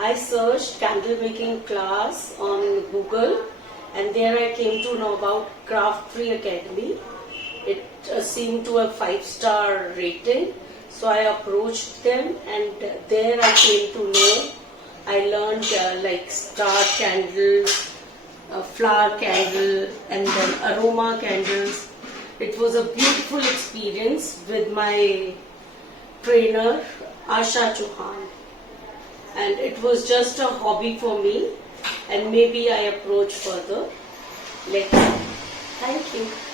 I searched candle making class on Google, and there I came to know about Craft Free Academy. It seemed to have 5-star rating, so I approached them, and there I came to know. I learned like star candles, flower candle, and then aroma candles. It was a beautiful experience with my trainer Asha Chauhan, and it was just a hobby for me, and maybe I approach further. Let's see. Thank you.